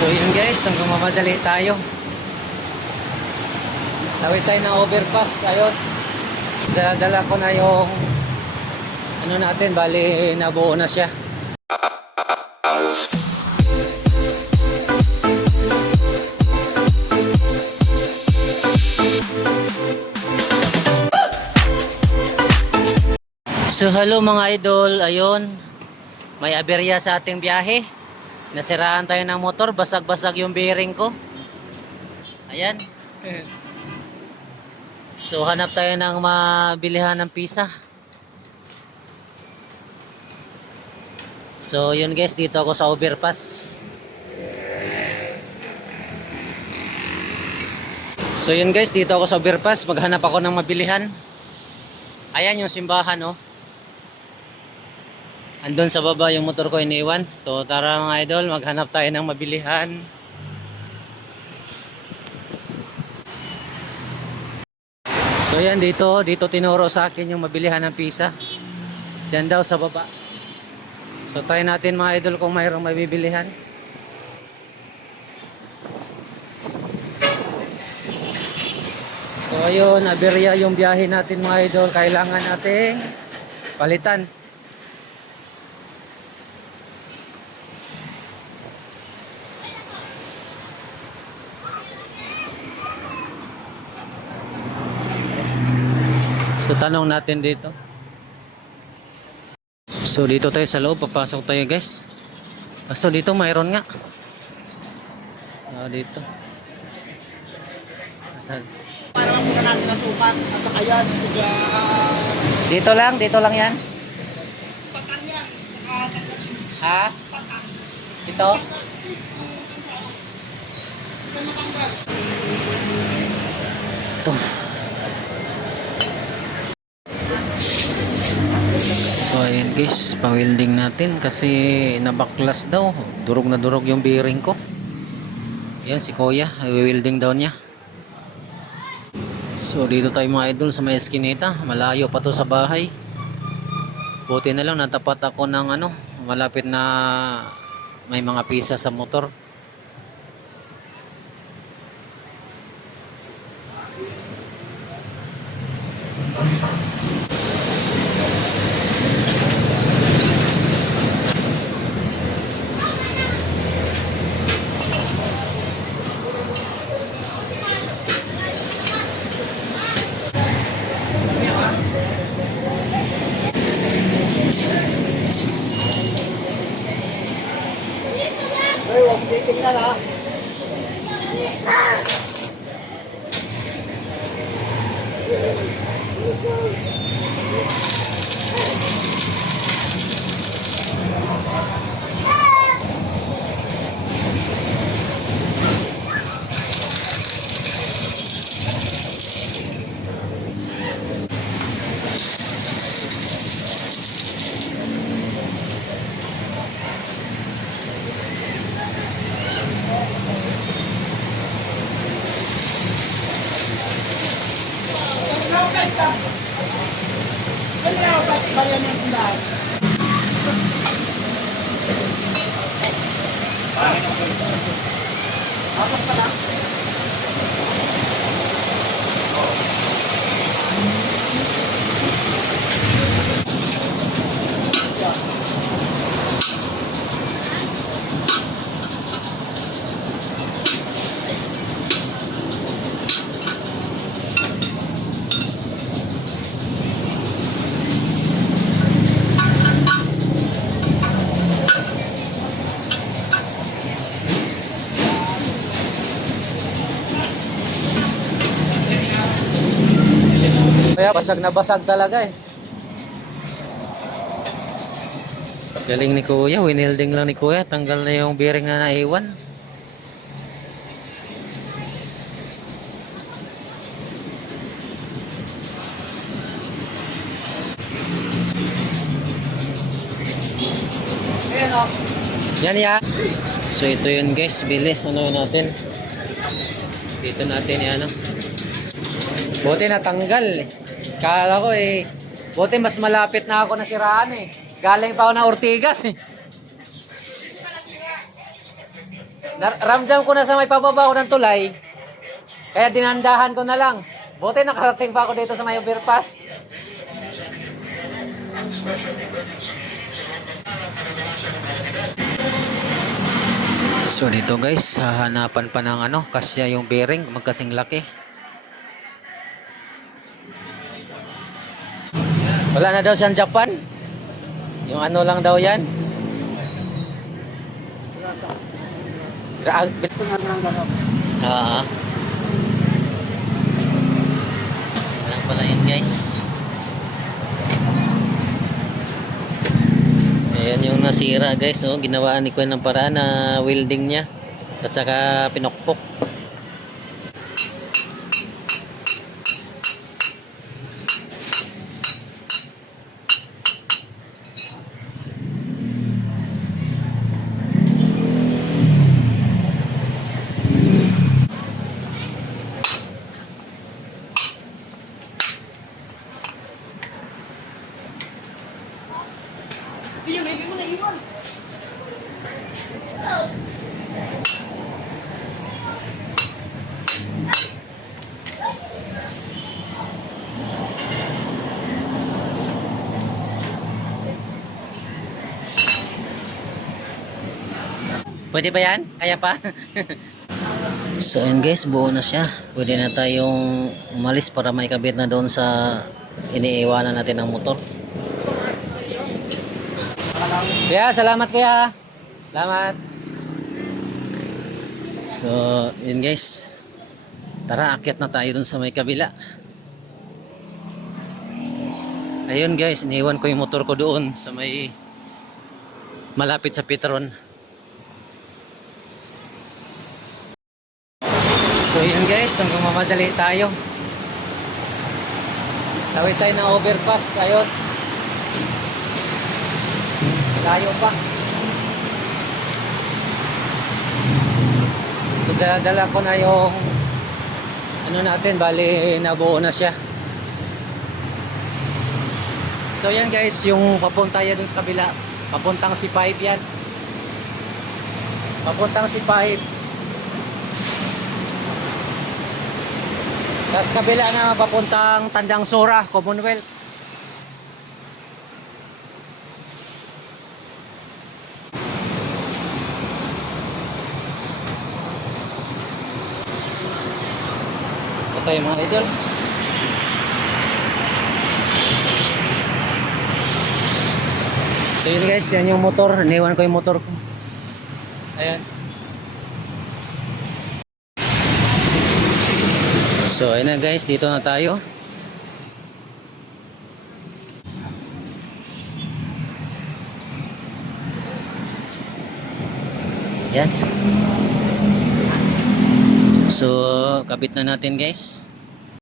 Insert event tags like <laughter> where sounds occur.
So yun guys, hanggang mamadali tayo. Tawid tayo ng overpass, ayun. Dala-dala ko na yung ano natin, bali nabuo na siya. So hello mga idol, ayun. May aberya sa ating biyahe. Nasiraan tayo ng motor, basag-basag yung bearing ko. Ayan. So hanap tayo ng mabilihan ng pisa. So yun guys, dito ako sa overpass. So yun guys, dito ako sa overpass, maghanap ako ng mabilihan. Ayan yung simbahan oh. Andun sa baba yung motor ko iniwan. So tara mga idol, maghanap tayo ng mabilihan. So yan dito, dito tinuro sa akin yung mabilihan ng pisa. Diyan daw sa baba. So try natin mga idol kung mayroong mabibilihan. So ayun, aberya yung biyahe natin mga idol. Kailangan nating palitan. So tanong natin dito. So dito tayo sa loob, papasok tayo guys. Ah, So dito mayroon nga. Ah, dito. Para lang muna natin nasukat at saka yan, sige, Dito lang, dito lang yan. patan yan, Ha? patan. Ito? Ito guys, pa-welding natin kasi nabaklas daw. Durog na durog yung bearing ko. Yan si Kuya, i-welding daw niya. So dito tayo mga idol sa may eskinita. Malayo pa to sa bahay. Buti na lang natapat ako ng ano, malapit na may mga pisa sa motor. Ay, huwag Điện 啊 na ako, ba't iba yan yung tindahan? Apat pa lang? Kaya basag na basag talaga eh. Galing ni Kuya, winilding lang ni Kuya, tanggal na yung bearing na naiwan. Yan ya. So ito yun guys, bili. Ano natin? Dito natin yan. Buti natanggal. Kala ko eh. Buti mas malapit na ako nasiraan eh. Galing pa ako ng Ortigas eh. ramdam ko na sa may pababa ko ng tulay. Kaya dinandahan ko na lang. Buti nakarating pa ako dito sa may overpass. So dito guys, hahanapan pa ng ano, kasya yung bearing, magkasing laki. Wala na daw siyang Japan. Yung ano lang daw yan. Gra- Gusto nga ng gano'n. Ah. Sige lang pala yun guys. Ayan yung nasira guys, no? Ginawaan ni Gwen ng paraan na welding niya. At saka pinokpok. Pwede ba yan? Kaya pa? <laughs> so yun guys, buo na siya. Pwede na tayong umalis para may kabit na doon sa iniiwanan natin ng motor. Kaya, salamat kaya. Salamat. So, yun guys. Tara, akyat na tayo dun sa may kabila. Ayun guys, iniwan ko yung motor ko doon sa may malapit sa Petron. So yun guys, hanggang mamadali tayo. Tawid tayo ng overpass, ayun. Layo pa. So dala ko na yung ano natin, bali nabuo na siya. So yan guys, yung papunta yan dun sa kabila. Papuntang si 5 yan. Papuntang si 5. Tapos kabila na papuntang Tandang Sora, Commonwealth. Ito tayo mga idol. So yun guys, yan yung motor. Iniwan ko yung motor ko. Ayan. So ayun na guys, dito na tayo. Yan. So kabit na natin guys.